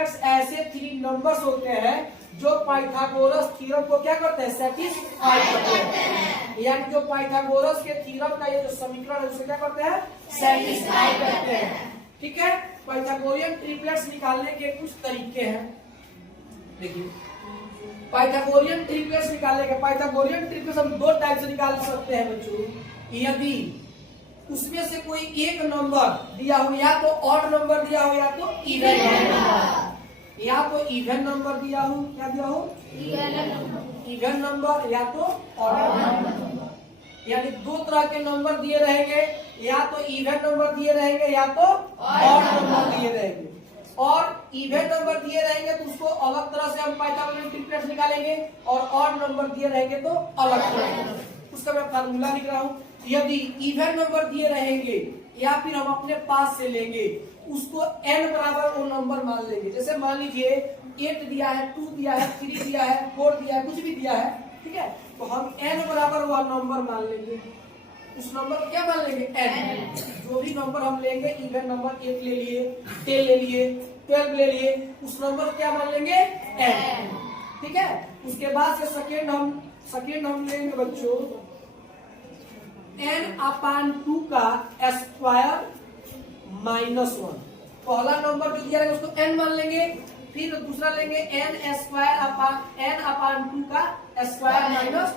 ऐसे 3 नंबर्स होते हैं जो पाइथागोरस थ्योरम को क्या करते हैं, सेटिस्फाई करते हैं। यानी जो पाइथागोरस के थ्योरम का ये जो समीकरण है उसे क्या करते हैं, सेटिस्फाई करते हैं। ठीक है, पाइथागोरियन ट्रिपलेट्स निकालने के कुछ तरीके हैं। देखिए, पाइथागोरियन ट्रिपलेट्स निकालने के पाइथागोरियन ट्रिपलेट्स हम 2 टाइप से निकाल सकते हैं बच्चों। यदि उसमें से कोई एक नंबर दिया हो, या तो ऑड नंबर दिया हो या तो इवन नंबर, या तो इवन नंबर दिया हो, क्या दिया हो, इवन नंबर, या तो ऑड नंबर। यानी 2 तरह के नंबर दिए रहेंगे, या तो इवन नंबर दिए रहेंगे या तो ऑड नंबर दिए रहेंगे। और इवन नंबर दिए रहेंगे तो उसको अलग तरह से हम पाइथागोरियन ट्रिपलेट्स निकालेंगे, और ऑड नंबर दिए रहेंगे तो अलग तरह से। उसका मैं फार्मूला लिख रहा हूँ। यदि इवन नंबर दिए रहेंगे या फिर हम अपने पास से लेंगे, उसको n बराबर वो नंबर मान लेंगे। जैसे मान लीजिए 8 दिया है, 2 दिया है, 3 दिया है, 4 दिया है, कुछ भी दिया है, ठीक है, तो हम n बराबर वह नंबर मान लेंगे। उस नंबर को क्या मान लेंगे, n। जो भी नंबर हम लेंगे, इवन नंबर 8 ले लिए, 10 ले लिए, 12 ले लिए, उस नंबर को क्या मान लेंगे, n। ठीक है, उसके बाद से सेकेंड हम लेंगे बच्चों n/2 का स्क्वायर -1। पहला नंबर जो दिया है उसको n मान लेंगे, फिर दूसरा लेंगे n/2 का स्क्वायर -1,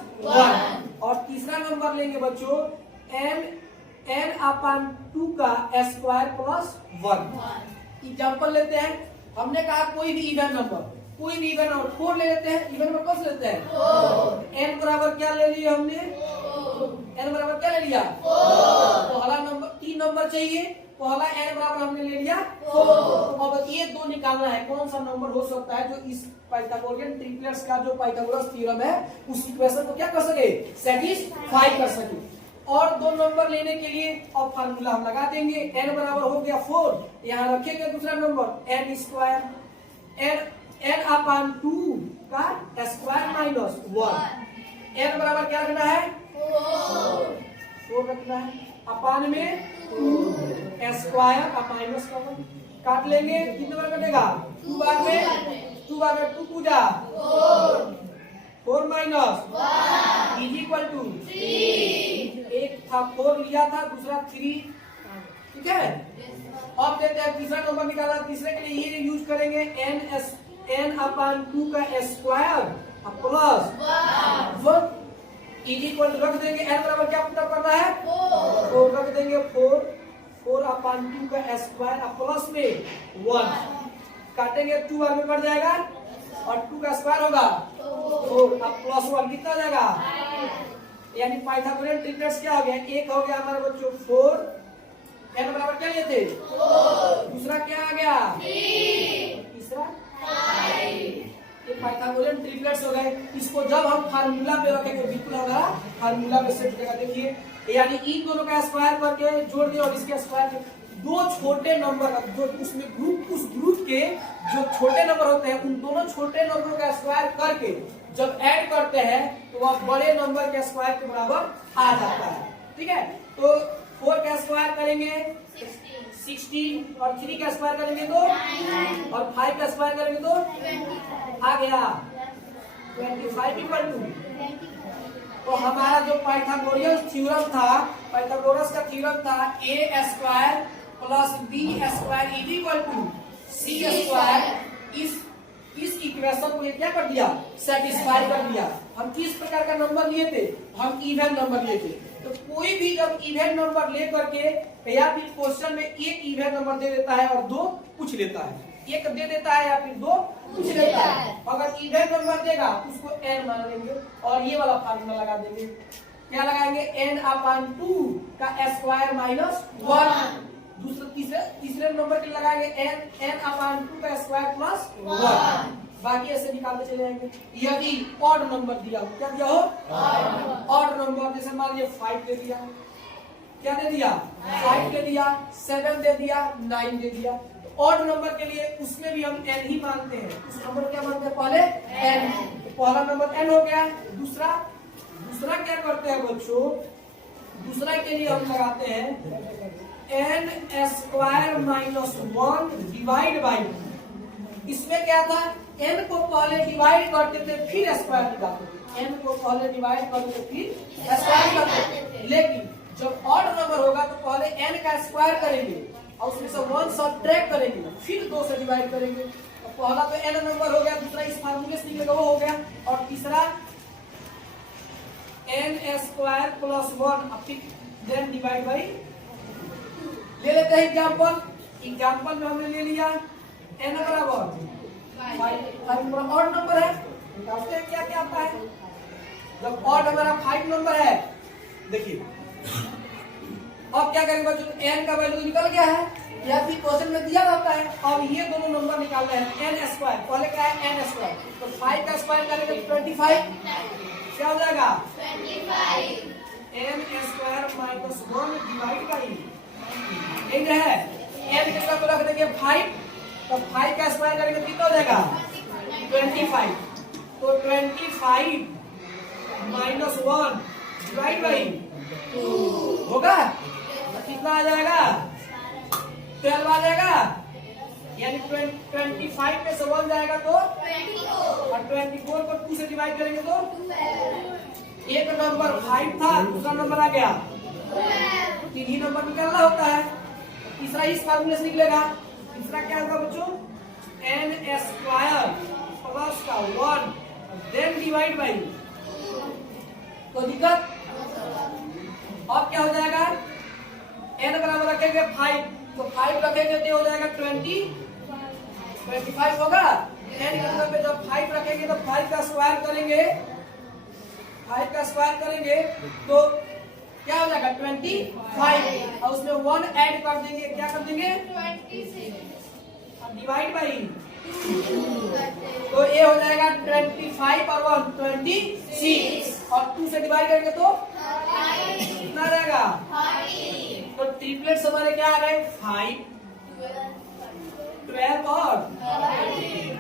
और तीसरा नंबर लेंगे बच्चों n/2 का स्क्वायर +1। एग्जाम्पल लेते हैं, हमने कहा कोई भी इवन नंबर 4 ले लेते हैं। इवन नंबर कौन से लेते हैं, n बराबर क्या ले लिया हमने, n बराबर क्या ले लिया, पहला नंबर 3 नंबर चाहिए, पहला n बराबर हमने ले लिया 4। अब ये 2 निकालना है, कौन सा नंबर हो सकता है जो इस पाइथागोरियन ट्रिपलेट्स का जो पाइथागोरस थ्योरम है उस इक्वेशन को क्या कर सके, सेटिस्फाई कर सके। और 2 नंबर लेने के लिए अब फार्मूला हम लगा देंगे। n बराबर हो गया 4, यहाँ रखेंगे दूसरा नंबर n² n/2 का स्क्वायर -1। n बराबर क्या रखना है, 4 रखना है, अपान में 2 स्क्वायर -1 काट लेंगे। कितने बार कटेगा, 2 बार में 2 पूजा 4 -1 इक्वल टू 3। एक था 4 लिया था, दूसरा 3। ठीक है, अब देखते हैं तीसरा नंबर निकाला। तीसरे के लिए ये यूज करेंगे n/2 का स्क्वायर +1 इक्वल रख देंगे। n बराबर क्या पुटअप करना है, 4 रख देंगे। 4/2 का स्क्वायर प्लस में 1 काटेंगे, 2 बार में कट जाएगा, और 2 का स्क्वायर होगा 4, अब +1 कितना हो जाएगा। यानी पाइथागोरियन ट्रिपलेट्स क्या हो गया, एक हो गया हमारे बच्चों 4, n बराबर क्या लिए थे 4, दूसरा क्या आ गया 3, तीसरा 5। ये पाइथागोरियन ट्रिपलेट्स हो गए। इसको जब हम फार्मूला पे रखेंगे बिल्कुल हमारा फार्मूला में सेट हो जाएगा। देखिए, यानी इन दोनों का स्क्वायर करके जोड़ दिया, और इसके स्क्वायर के 2 छोटे नंबर जो उसमें उस ग्रुप के जो छोटे नंबर होते हैं, उन दोनों छोटे नंबरों का स्क्वायर करके जब ऐड करते हैं तो वह बड़े नंबर के स्क्वायर के बराबर आ जाता है। ठीक है, तो 4 का स्क्वायर करेंगे 16, और 3 का स्क्वायर करेंगे तो 9, और 5 का स्क्वायर करेंगे तो 25 आ गया 25 इक्वल टू। तो हमारा जो पाइथागोरियन थ्योरम था, पाइथागोरस का थ्योरम था a² + b² equal to c²। इस इक्वेशन को ये क्या कर दिया, सेटिस्फाई कर दिया। हम किस प्रकार का नंबर लिए थे, हम इवन नंबर लिए थे। तो कोई भी जब इवन नंबर ले करके या फिर क्वेश्चन में एक इवन नंबर दे देता है और 2 पूछ लेता है, एक दे देता है या फिर 2 पूछ लेता है, अगर इवन नंबर देगा उसको n मान लेंगे, और ये वाला फार्मूला लगा देंगे। क्या लगाएंगे, n/2 का स्क्वायर -1। तीसरे नंबर के लगाएंगे n/2 का स्क्वायर +1। बाकी ऐसे निकालते चले जाएंगे। यदि ऑड नंबर दिया हो, क्या दिया हो, ऑड नंबर, जैसे मान लीजिए 5 दे दिया, क्या दे दिया 5 दे दिया, 7 दे दिया, 9 दे दिया। ऑड नंबर के लिए उसमें भी हम n ही मानते हैं। उस नंबर क्या मानते हैं, पहले n। तो पहला नंबर n हो गया। दूसरा क्या करते हैं बच्चों, दूसरा के लिए हम लगाते हैं n² -1 डिवाइड बाई इसमें क्या था, n को पहले डिवाइड करते थे फिर स्क्वायर निकालते थे, n को पहले डिवाइड करते थे फिर स्क्वायर करते थे। लेकिन जब ऑड नंबर होगा तो पहले n का स्क्वायर करेंगे और उसमें से 1 सब्ट्रैक्ट करेंगे, फिर 2 से डिवाइड करेंगे। तो पहला तो n नंबर हो गया, दूसरा इस फार्मूले से निकलेगा वो हो गया, और तीसरा n square plus 1 then divide by. ले लेते हैं एग्जाम्पल में हमने ले लिया n बराबर 5 ऑड नंबर है, निकालते हैं क्या क्या आता है। जब ऑड हमारा 5 नंबर है, देखिए अब क्या करेंगे बच्चों, n का वैल्यू निकल गया है या फिर क्वेश्चन में दिया रहता है। अब ये दोनों नंबर निकालना है, n स्क्वायर पहले क्या है n स्क्वायर, तो 5 का स्क्वायर करेंगे 25, क्या हो जाएगा 25, n square minus 1 divide by, ठीक है n के साथ रख देंगे 5, तो 5 का स्क्वायर करेंगे कितना हो जाएगा 25, तो 25 माइनस 1 डिवाइड बाई 2 होगा, तो कितना आ जाएगा 12 आ जाएगा, यानी 25 में से 1 जाएगा तो 24, और 24 को 2 से डिवाइड करेंगे तो 12। एक नंबर 5 था, दूसरा नंबर आ गया 3 ही नंबर निकालना होता है। तीसरा इस फार्मूले से निकलेगा, तीसरा क्या होगा बच्चों, n स्क्वायर प्लस का 1 देन डिवाइड बाई, तो दिक्कत। अब क्या हो जाएगा, n बराबर रखेंगे 5, तो 5 रखेंगे तो हो जाएगा 25 होगा। n के अंदर पे जब 5 रखेंगे तो 5 का स्क्वायर करेंगे, 5 का स्क्वायर करेंगे तो क्या हो जाएगा 25, और उसमें 1 ऐड कर देंगे, क्या कर देंगे 26, डिवाइड बाई, तो ये हो जाएगा 25 और 1 26, और 2 से डिवाइड करेंगे तो कितना आ जाएगा 5। तो ट्रिपलेट्स हमारे क्या आ गए 5, 12 और 13।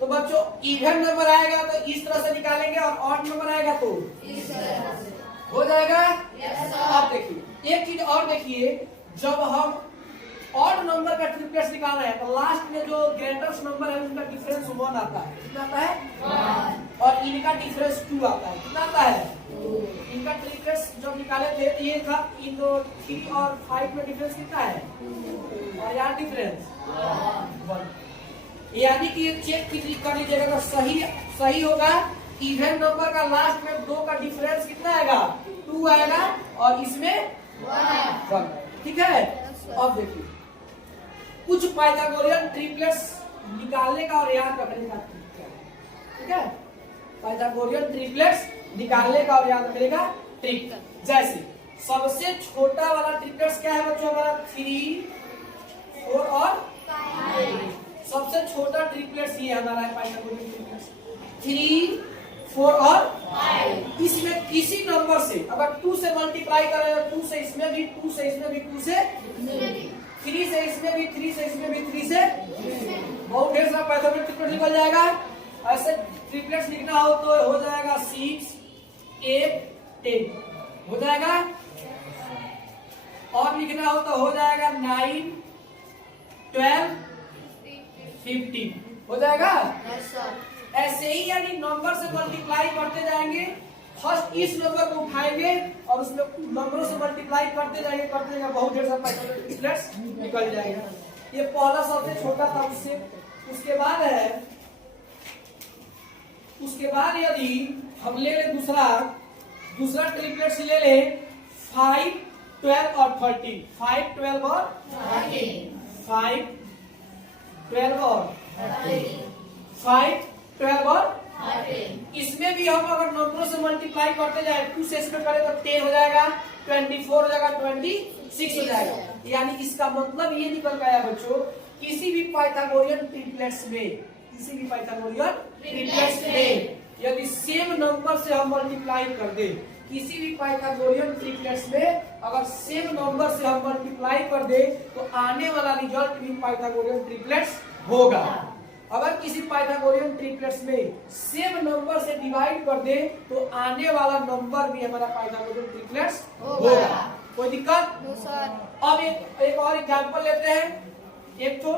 तो बच्चों इवन नंबर आएगा तो इस तरह से निकालेंगे, और ऑड नंबर आएगा तो इस तरह से हो जाएगा। अब देखिए एक चीज और देखिए, जब हम ऑड नंबर का ट्रिपलेट्स निकाल रहे हैं तो लास्ट में जो ग्रेटेस्ट नंबर है उनका डिफरेंस 1 आता है, कितना आता है 1, और इनका डिफरेंस 2 आता है, कितना आता है 2। इनका ट्रिपलेट्स जब निकाले थे ये था, इन 3 और 5 में डिफरेंस कितना है 2, और यहाँ डिफरेंस 1। यानी कि चेक कर लीजिएगा तो सही होगा, इवन नंबर का लास्ट में 2 का डिफरेंस कितना आएगा 2 आएगा, और इसमें 1, ठीक है। अब देखिए कुछ पाइथागोरियन ट्रिपलेट्स निकालने का और याद रखने का तरीका है, ठीक है। पाइथागोरियन ट्रिपलेट्स निकालने का और याद रखने का ट्रिक, जैसे सबसे छोटा वाला ट्रिपलेट्स क्या है बच्चों हमारा 3, 4 और 5। सबसे छोटा ट्रिपलेट्स ये हमारा है पाइथागोरियन ट्रिपलेट्स 3, 4 और 5। इसमें किसी नंबर से अगर 2 से मल्टीप्लाई करें, 2 से इसमें भी, 2 से इसमें भी, 2 से 3 से इसमें भी, 3 से इसमें भी, 3 से बहुत ढेर सारा पाइथागोरियन ट्रिपलेट निकल जाएगा। ऐसे ट्रिपलेट्स लिखना हो तो हो जाएगा 6, 8, 10 हो जाएगा, और लिखना हो तो हो जाएगा 9, 12, 15 हो जाएगा। ऐसे ही यानी नंबर से मल्टीप्लाई करते जाएंगे, फर्स्ट इस नंबर को उठाएंगे और उसमें नंबरों से मल्टीप्लाई करते जाएंगे, बहुत ढेर सारा ट्रिपलेट्स निकल जाएगा। ये पहला सबसे छोटा था, उसके बाद यदि हम ले ले दूसरा ट्रिपलेट्स ले ले 5, 12 और 13, 5, 12 और 13, 5, 12 और 5, 12 और 13। इसमें भी हम अगर नंबरों से मल्टीप्लाई करते जाए, 2 से इसमें करें तो 10 हो जाएगा, 24 हो जाएगा, 26 हो जाएगा। यानी इसका मतलब ये निकल गया बच्चों, किसी भी पाइथागोरियन ट्रिपलेट्स में यदि सेम नंबर से हम मल्टीप्लाई कर दे, किसी भी पाइथागोरियन ट्रिपलेट्स में अगर सेम नंबर से हम मल्टीप्लाई कर दे तो आने वाला रिजल्ट भी पाइथागोरियन ट्रिपलेट्स होगा। अगर किसी पाइथागोरियन ट्रिपलेट्स में सेम नंबर से डिवाइड कर दे तो आने वाला नंबर भी हमारा पाइथागोरियन ट्रिपलेट्स होगा। कोई दिक्कत? No sir. अब एक और एग्जांपल लेते हैं। एक तो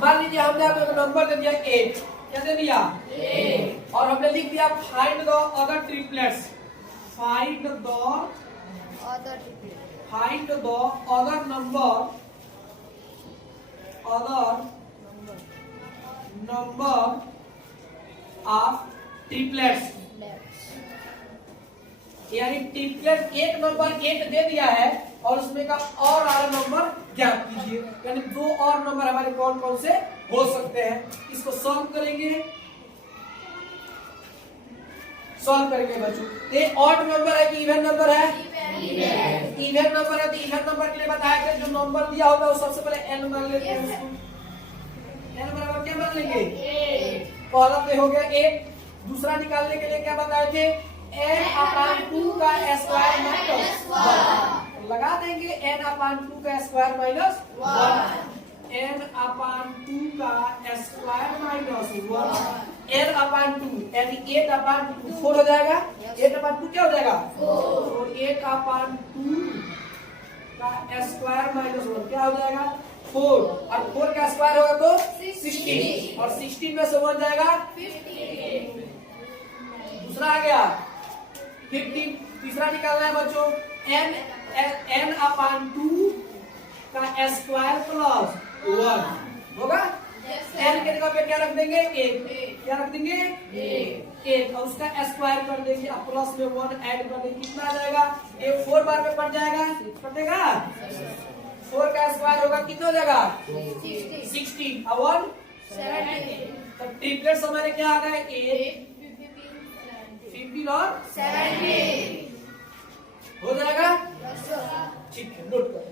मान लीजिए हमने आपको एक नंबर दे दिया 8, क्या दे दिया 8, और हमने लिख दिया find the other triplets, find the other number of triplets. यानी ट्रिपलेट एक नंबर 8 दे दिया है और उसमें का और आधा नंबर ज्ञात कीजिए, यानी 2 और नंबर हमारे कौन कौन से हो सकते हैं। इसको सॉल्व करेंगे बच्चों। ये ऑड नंबर है कि इवन नंबर है? इवन नंबर है तो इवन नंबर के लिए बताया कि जो नंबर दिया होगा वो सबसे पहले n मान लेते हैं उसको। n बराबर क्या मान लेंगे? पहला पे हो गया 8, दूसरा निकालने के लिए क्या बताए थे? n/2 का स्क्वायर माइनस 1 लगा देंगे। n/2 का स्क्वायर माइनस 1, n/2 का स्क्वायर माइनस 1, n/2 यानी 8/2 4 हो जाएगा। 8/2 क्या हो जाएगा? 4। 8/2 का स्क्वायर माइनस 1 क्या हो जाएगा? 4, और 4 का स्क्वायर होगा तो 16, और 16 में से 1 जाएगा 15। दूसरा आ गया 15। तीसरा निकालना है बच्चों, n/2 का स्क्वायर प्लस 1 होगा। n के जगह पे क्या रख देंगे? 1। क्या रख देंगे? 1, और उसका स्क्वायर कर देंगे और प्लस में 1 ऐड कर देंगे। कितना आ जाएगा? ये 4 बार में पड़ जाएगा, कटेगा। 4 का स्क्वायर होगा कितना हो जाएगा? 16 और 1 17। तो ट्रिपलेट्स हमारे क्या आ गए? 8, 15 और 17 हो जाएगा। ठीक है, नोट करो।